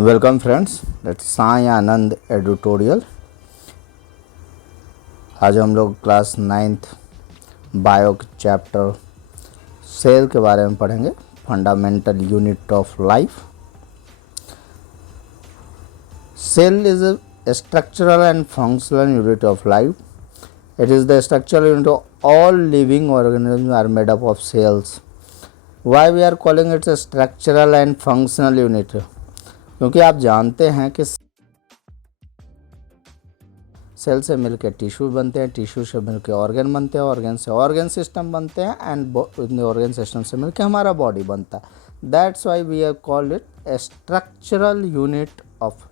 Welcome friends, that's Sai Anand editorial. आज हम लोग class 9th bio chapter cell के बारे में पढ़ेंगे। Fundamental unit of life. Cell is a structural and functional unit of life. It is the structural unit of all living organisms are made up of cells. Why we are calling it a structural and functional unit? क्योंकि आप जानते हैं कि cell से मिलकर tissue बनते हैं, tissue से मिलकर ऑर्गन बनते हैं, ऑर्गन से ऑर्गन सिस्टम बनते हैं एंड ऑर्गन सिस्टम से मिलकर हमारा बॉडी बनता है। That's why we have called it a structural unit of.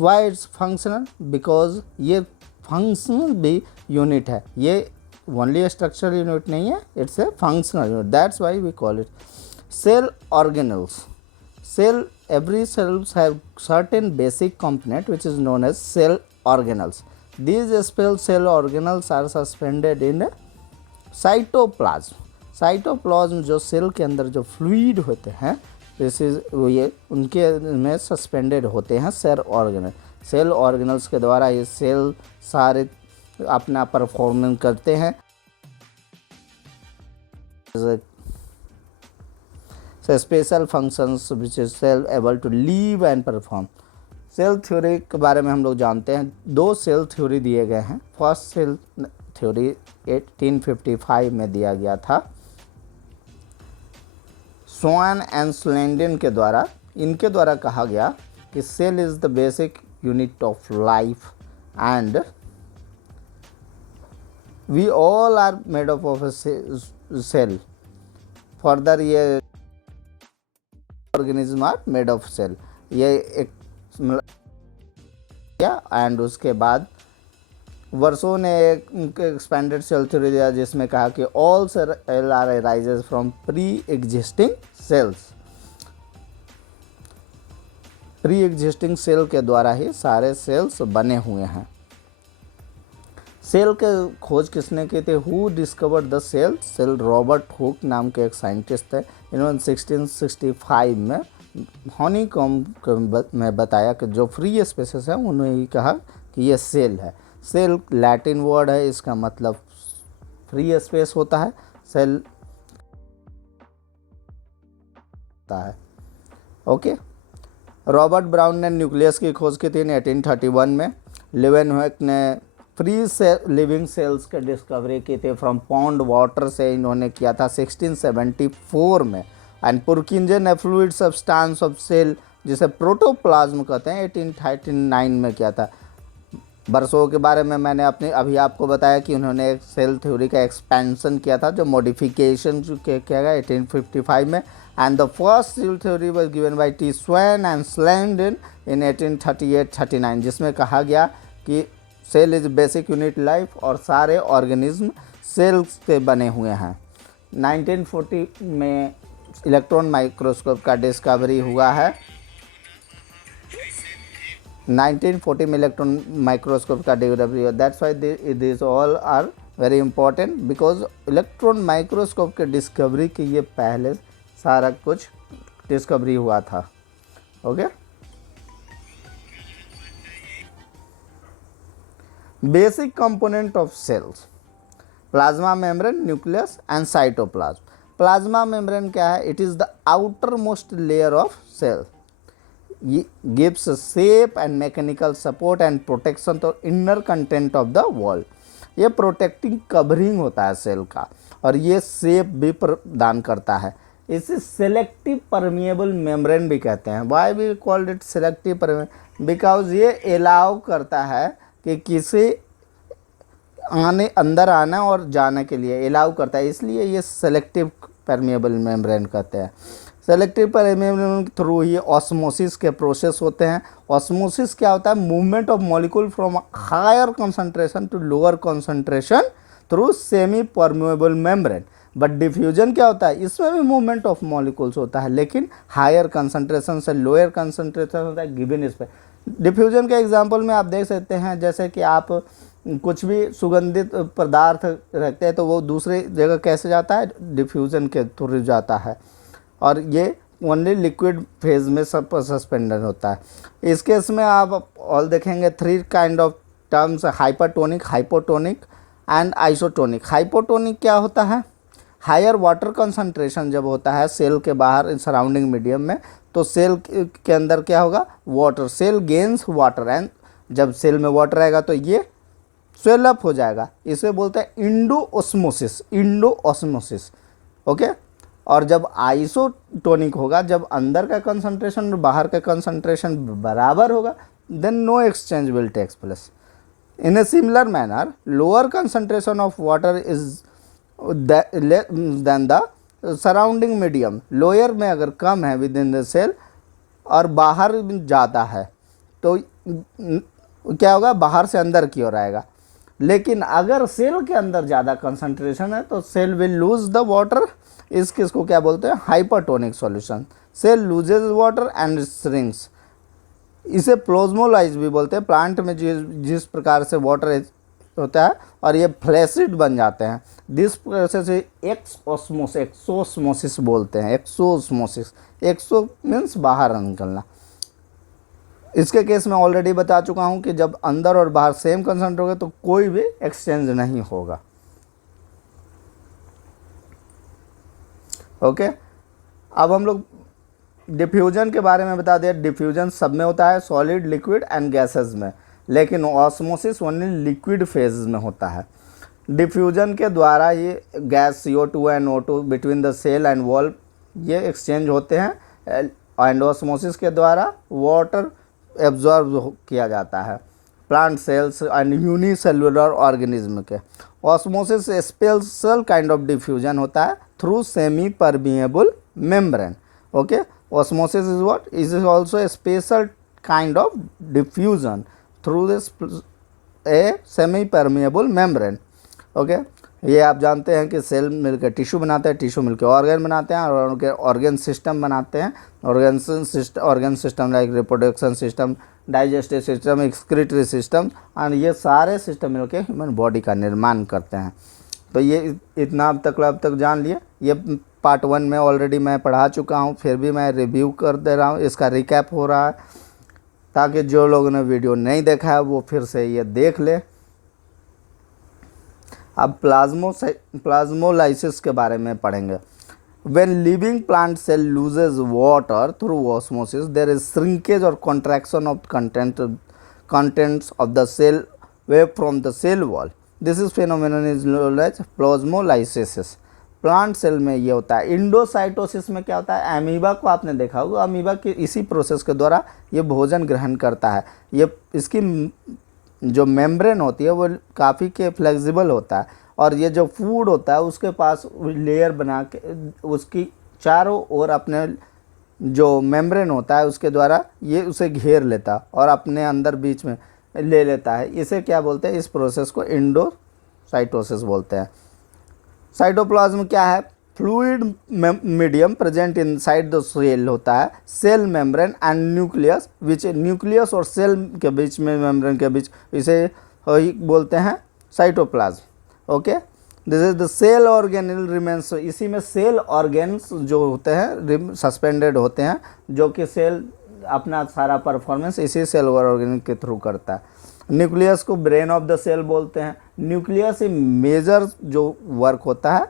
Why it's functional? Because ये फंक्शनल भी यूनिट है, ये ओनली स्ट्रक्चरल यूनिट नहीं है, it's a functional unit. That's why we call it cell organelles. Every cells have certain basic component which is known as cell organelles. These cell organelles are suspended in cytoplasm. Cytoplasm जो cell के अंदर जो fluid होते हैं, this is ये उनके में suspended होते हैं सेल ऑर्गेनल। सेल ऑर्गेनल्स के द्वारा ये सेल सारे अपना परफॉर्मेंस करते हैं। Special functions which is cell able to live and perform. Cell theory के बारे में हम लोग जानते हैं। दो सेल थ्योरी दिए गए हैं। फर्स्ट सेल थ्योरी 1855 में दिया गया था स्वान एंड स्लेंडन के द्वारा। इनके द्वारा कहा गया कि cell is the basic unit of life and we all are made up of a cell. Further ये organism are made of cell, ये एक एंड उसके बाद वर्षों ने एक एक्सपेंडेड सेल थ्योरी दिया जिसमें कहा कि all cell are arises from pre existing cells. Pre existing cell के द्वारा ही सारे सेल्स बने हुए हैं। सेल के खोज किसने की थी? Who discovered the cell? Cell Robert Hooke नाम के एक साइंटिस्ट थे। इन्होंने 1665 में हनीकॉम्ब में बताया कि जो फ्री स्पेसेस है उन्होंने ही कहा कि ये सेल है। सेल लैटिन वर्ड है, इसका मतलब फ्री स्पेस होता है। सेल होता है। ओके। रॉबर्ट ब्राउन ने न्यूक्लियस की खोज की थी 1831 में। लेवेनहुक ने फ्री से लिविंग सेल्स के डिस्कवरी की थी फ्रॉम पॉन्ड वाटर से, इन्होंने किया था 1674 में। एंड पुरकिंजे ने फ्लूइड सब्सटेंस ऑफ सेल जिसे प्रोटोप्लाज्म कहते हैं 1839 में किया था। बरसों के बारे में मैंने अभी आपको बताया कि उन्होंने एक सेल थ्योरी का एक्सपेंशन किया था जो मॉडिफिकेशन किया गया 1855 में। And the first cell theory was given by T Swann and Schleiden in 1838-39 जिसमें कहा गया कि cell is basic unit life और सारे ऑर्गेनिज्म सेल्स से बने हुए हैं। 1940 में इलेक्ट्रॉन माइक्रोस्कोप का डिस्कवरी हुआ है। 1940 में इलेक्ट्रॉन माइक्रोस्कोप का डिस्कवरी हुआ। That's why this all are very important because electron microscope के डिस्कवरी के ये पहले सारा कुछ डिस्कवरी हुआ था। Okay. Basic component of cells: plasma membrane, nucleus and cytoplasm. Plasma membrane क्या है? It is the outermost layer of cell, gives shape and mechanical support and protection to inner content of the wall. ये protecting covering होता है cell का और ये shape भी प्रदान करता है। इसे सेलेक्टिव परमिएबल मेम्ब्रेन भी कहते हैं। Why we called it selective permeable? Because ये अलाउ करता है कि किसी अंदर आना और जाने के लिए अलाउ करता है, इसलिए ये सेलेक्टिव परमिएबल मेम्ब्रेन कहते हैं। सेलेक्टिव परमिएबल के थ्रू ही ऑस्मोसिस के प्रोसेस होते हैं। ऑस्मोसिस क्या होता है? Movement of molecule from higher concentration to lower concentration through semi permeable membrane. But diffusion क्या होता है? इसमें भी मूवमेंट ऑफ मॉलिक्यूल्स होता है लेकिन हायर कंसंट्रेशन से लोअर कंसंट्रेशन होता है गिवन स्पेस। डिफ्यूजन के एग्जांपल में आप देख सकते हैं जैसे कि आप कुछ भी सुगंधित पदार्थ रखते हैं तो वो दूसरी जगह कैसे जाता है? डिफ्यूजन के थ्रू जाता है। और ये ओनली लिक्विड फेज में सब सस्पेंडेड होता है। इस केस में आप ऑल देखेंगे 3 kind of terms, hypertonic, hypotonic and isotonic. Hypotonic क्या होता है? हायर वाटर कंसंट्रेशन जब होता है सेल के बाहर सराउंडिंग मीडियम में, तो सेल के अंदर क्या होगा? Water, cell gains water, and जब सेल में वाटर आएगा तो ये स्वेलअप हो जाएगा। इसे बोलते हैं इंडोऑस्मोसिस, इंडोऑस्मोसिस। ओके। और जब आइसोटोनिक होगा, जब अंदर का कंसंट्रेशन और बाहर का कंसंट्रेशन बराबर होगा, then no exchange will takes place. In a similar manner, lower concentration of water is then the surrounding medium. Lower में अगर कम है विद इन द सेल और बाहर ज़्यादा है तो क्या होगा? बाहर से अंदर की ओर आएगा। लेकिन अगर सेल के अंदर ज़्यादा कंसंट्रेशन है तो cell will lose the water. इस केस को क्या बोलते हैं? Hypertonic solution. Cell loses water and shrinks. इसे प्लाज्मोलाइज भी बोलते हैं। प्लांट में जिस प्रकार से वाटर होता है और ये फ्लैसिड बन जाते हैं, दिस प्रोसेस एक्सोस्मोसिस बोलते हैं। एक्सोस्मोसिस, एक्सो मीन्स बाहर निकलना। इसके केस में ऑलरेडी बता चुका हूँ कि जब अंदर और बाहर सेम कंसंट्रेट होगा तो कोई भी एक्सचेंज नहीं होगा। ओके। अब हम लोग डिफ्यूजन के बारे में बता दें। डिफ्यूजन सब में होता है, सॉलिड, लिक्विड एंड गैसेस में, लेकिन ऑस्मोसिस ओनली लिक्विड फेज में होता है। डिफ्यूजन के द्वारा ये gas CO2 and O2 between the cell and wall ये एक्सचेंज होते हैं। एंड ऑस्मोसिस के द्वारा वाटर एब्जॉर्ब किया जाता है plant cells and unicellular organism के। Osmosis special kind of diffusion होता है through semi permeable membrane. Okay. Osmosis is what? Is also a special kind of diffusion through this a semi permeable membrane. Okay. ये आप जानते हैं कि cell मिलकर tissue बनाते हैं, टिश्यू मिलकर ऑर्गन बनाते हैं और उनके ऑर्गन सिस्टम बनाते हैं। Organ system like reproduction system, digestive system, excretory system, और ये सारे सिस्टम मिलकर ह्यूमन बॉडी का निर्माण करते हैं। तो ये इतना अब तक जान लिए। ये पार्ट 1 में ऑलरेडी मैं पढ़ा चुका हूँ, फिर भी मैं रिव्यू कर दे रहा हूँ। इसका रिकैप हो रहा है ताकि जो लोगों ने वीडियो नहीं देखा है वो फिर से ये देख ले। अब प्लाज्मोलाइसिस के बारे में पढ़ेंगे। When living plant cell loses water through osmosis, there is shrinkage or contraction of contents of the cell away from the cell wall. This is phenomenon is known as plasmolysis. Plant cell में ये होता है। Endocytosis में क्या होता है? Amoeba को आपने देखा होगा, अमीबा के इसी प्रोसेस के द्वारा ये भोजन ग्रहण करता है। ये इसकी जो मेम्ब्रेन होती है वो काफ़ी के फ्लेक्सिबल होता है और ये जो फूड होता है उसके पास लेयर बना के उसकी चारों ओर अपने जो मेम्ब्रेन होता है उसके द्वारा ये उसे घेर लेता है और अपने अंदर बीच में ले लेता है। इसे क्या बोलते हैं? इस प्रोसेस को इंडोसाइटोसिस बोलते हैं। साइटोप्लाज्म क्या है? Fluid medium present inside the cell होता है। Cell membrane and nucleus, which nucleus और सेल के बीच में मेम्ब्रेन के बीच, इसे ही बोलते हैं cytoplasm. Okay. This is the cell organelle remains. इसी में सेल ऑर्गेन्स जो होते हैं सस्पेंडेड होते हैं, जो कि सेल अपना सारा परफॉर्मेंस इसी सेल ऑर्गेनल के थ्रू करता है। न्यूक्लियस को ब्रेन ऑफ द सेल बोलते हैं। न्यूक्लियस ही मेजर जो वर्क होता है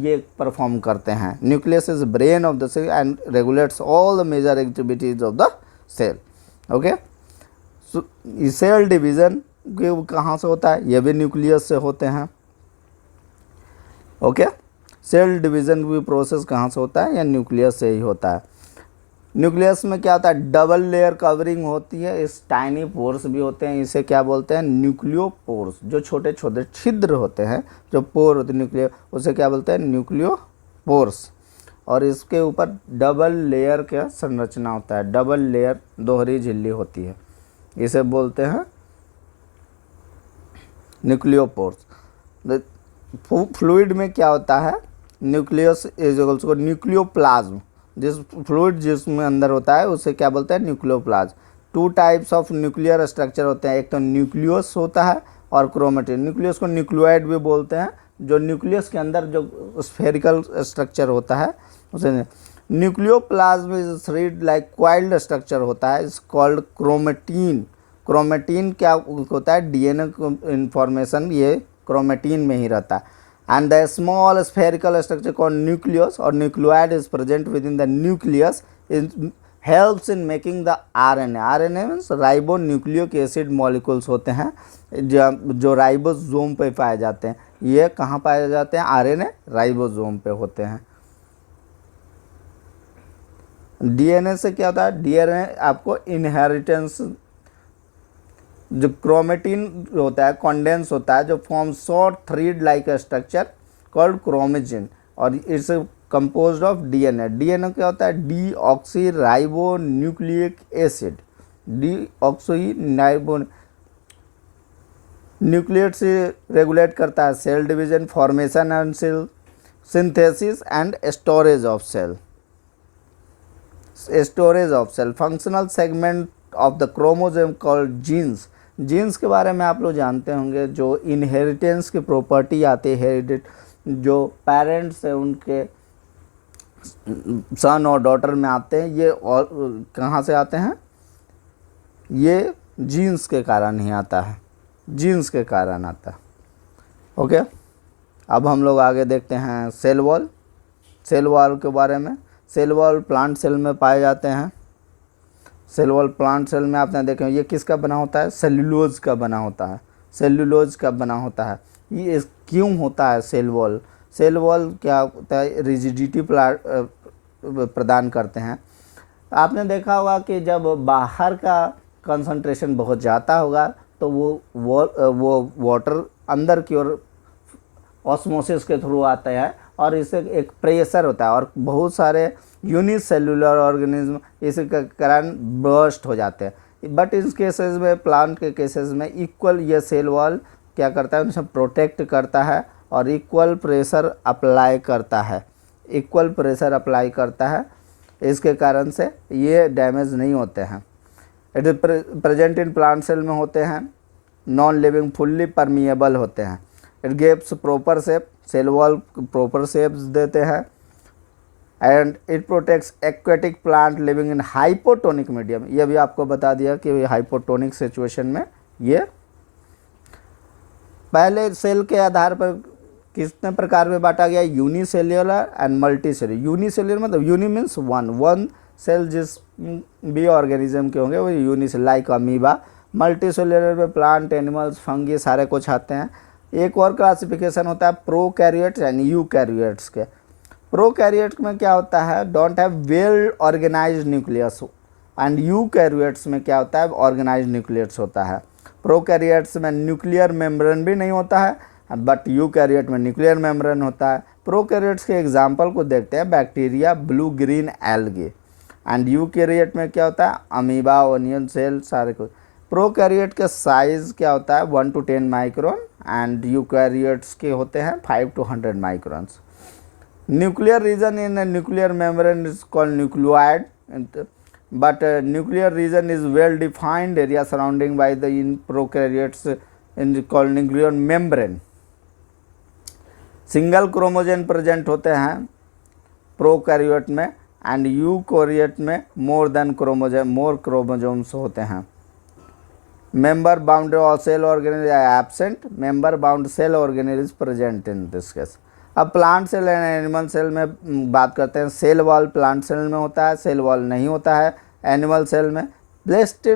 ये परफॉर्म करते हैं। Nucleus is brain of the cell and regulates all the major activities of the cell. Okay. Cell division कहाँ से होता है? ये भी न्यूक्लियस से होते हैं। ओके। सेल डिवीजन भी प्रोसेस कहाँ से होता है? या न्यूक्लियस से ही होता है। न्यूक्लियस में क्या होता है? डबल लेयर कवरिंग होती है। इस टाइनी पोर्स भी होते हैं, इसे क्या बोलते हैं? न्यूक्लियोपोर्स। जो छोटे छोटे छिद्र होते हैं, जो पोर होते हैं न्यूक्लियर, उसे क्या बोलते हैं? न्यूक्लियोपोर्स। और इसके ऊपर डबल लेयर का संरचना होता है। डबल लेयर दोहरी झिल्ली होती है, इसे बोलते हैं न्यूक्लियोपोर्स। फ्लूइड में क्या होता है? Nucleus is also nucleoplasm. जिस फ्लूइड जिसमें अंदर होता है उसे क्या बोलते हैं? Nucleoplasm. 2 types of nuclear structure होते हैं। एक तो न्यूक्लियस होता है और क्रोमेटिन। न्यूक्लियस को न्यूक्लियोइड भी बोलते हैं। जो न्यूक्लियस के अंदर जो स्फेरिकल स्ट्रक्चर होता है उसे nucleoplasm is thread like coiled structure होता है, इज कॉल्ड क्रोमेटीन। क्रोमेटीन क्या होता है, डीएनए इंफॉर्मेशन ये क्रोमेटीन में ही रहता है। And the small spherical structure called nucleus और nucleoid is present within the nucleus, is helps in making the RNA. RNA means ribonucleic acid molecules होते हैं जो राइबोसोम पे पाए जाते हैं। ये कहाँ पाए जाते हैं, आरएनए राइबोसोम पे होते हैं। डीएनए से क्या होता है, डीएनए आपको इनहेरिटेंस, जो क्रोमेटिन होता है कॉन्डेंस होता है, जो form short thread like structure called chromatin और it's composed of DNA. DNA क्या होता है, D oxy ribo nucleic acid. D oxy ribo nucleus से रेगुलेट करता है cell division, formation and cell synthesis and storage of cell. Storage of cell, functional segment of the chromosome called genes. Genes के बारे में आप लोग जानते होंगे, जो इनहेरिटेंस की प्रॉपर्टी आती है, हेरिडिट जो पेरेंट्स से उनके सन और डॉटर में आते हैं, ये और कहाँ से आते हैं, ये जीन्स के कारण ही आता है, जीन्स के कारण आता है। ओके, अब हम लोग आगे देखते हैं सेल वॉल। सेल वॉल के बारे में, सेल वॉल प्लांट सेल में पाए जाते हैं। सेल वॉल प्लांट सेल में आपने देखे ये किसका बना होता है, सेल्यूलोज का बना होता है, सेल्यूलोज का बना होता है। ये क्यों होता है सेल वॉल, सेल वॉल क्या होता है, रिजिडिटी प्रदान करते हैं। आपने देखा होगा कि जब बाहर का कंसंट्रेशन बहुत ज़्यादा होगा तो वो वाटर अंदर की ओर ऑस्मोसिस के थ्रू आता है और इससे एक प्रेशर होता है और बहुत सारे यूनिसेल्युलर ऑर्गेनिज्म इसके कारण बर्स्ट हो जाते हैं। बट इस केसेस में, प्लांट के केसेस में इक्वल ये सेल वॉल क्या करता है, उनसे प्रोटेक्ट करता है और इक्वल प्रेशर अप्लाई करता है, इक्वल प्रेशर अप्लाई करता है। इसके कारण से ये डैमेज नहीं होते हैं। It is present in plant cell में होते हैं, नॉन लिविंग फुल्ली परमिएबल होते हैं। It gives proper shape, cell wall proper shapes देते हैं। And it protects aquatic plant living in hypotonic medium. ये भी आपको बता दिया कि हाइपोटोनिक सिचुएशन में ये पहले सेल के आधार पर कितने प्रकार में बांटा गया, यूनिसेल्युलर एंड मल्टीसेल्युलर। यूनिसेल्युलर मतलब यूनि मीन्स वन सेल जिस भी ऑर्गेनिज्म के होंगे वो यूनिसेल, लाइक अमीबा। मल्टीसेल्युलर में प्लांट, एनिमल्स, फंगी सारे कुछ आते हैं। एक और क्लासिफिकेशन होता है प्रोकैरियोट्स एंड यूकैरियोट्स के। प्रोकैरियोट्स में क्या होता है, don't have well organised nucleus, and eukaryotes में क्या होता है, ऑर्गेनाइज्ड न्यूक्लियस होता है। प्रोकैरियोट्स में न्यूक्लियर मेम्ब्रेन भी नहीं होता है, बट यूकैरियोट में न्यूक्लियर मेम्ब्रेन होता है। प्रोकैरियोट्स के एग्जाम्पल को देखते हैं, bacteria, blue green algae. And eukaryote में क्या होता है, अमीबा, ओनियन सेल, सारे कुछ। प्रोकैरियोट का साइज क्या होता है, 1 to 10 माइक्रोन एंड यूकैरियोट्स के होते हैं 5 to 100 microns. Nuclear region in nuclear membrane is called nucleoid, but nuclear region is well defined area surrounding by the in prokaryotes in called nuclear membrane। Single chromosome present होते हैं prokaryote में and eukaryote में मोर chromosomes होते हैं। Membrane bound cell organelle absent, membrane bound cell organelle is present in this case. अब plant cell and animal cell में बात करते हैं। सेल वॉल प्लांट सेल में होता है, सेल वॉल नहीं होता है एनिमल सेल में। ब्लेस्टेड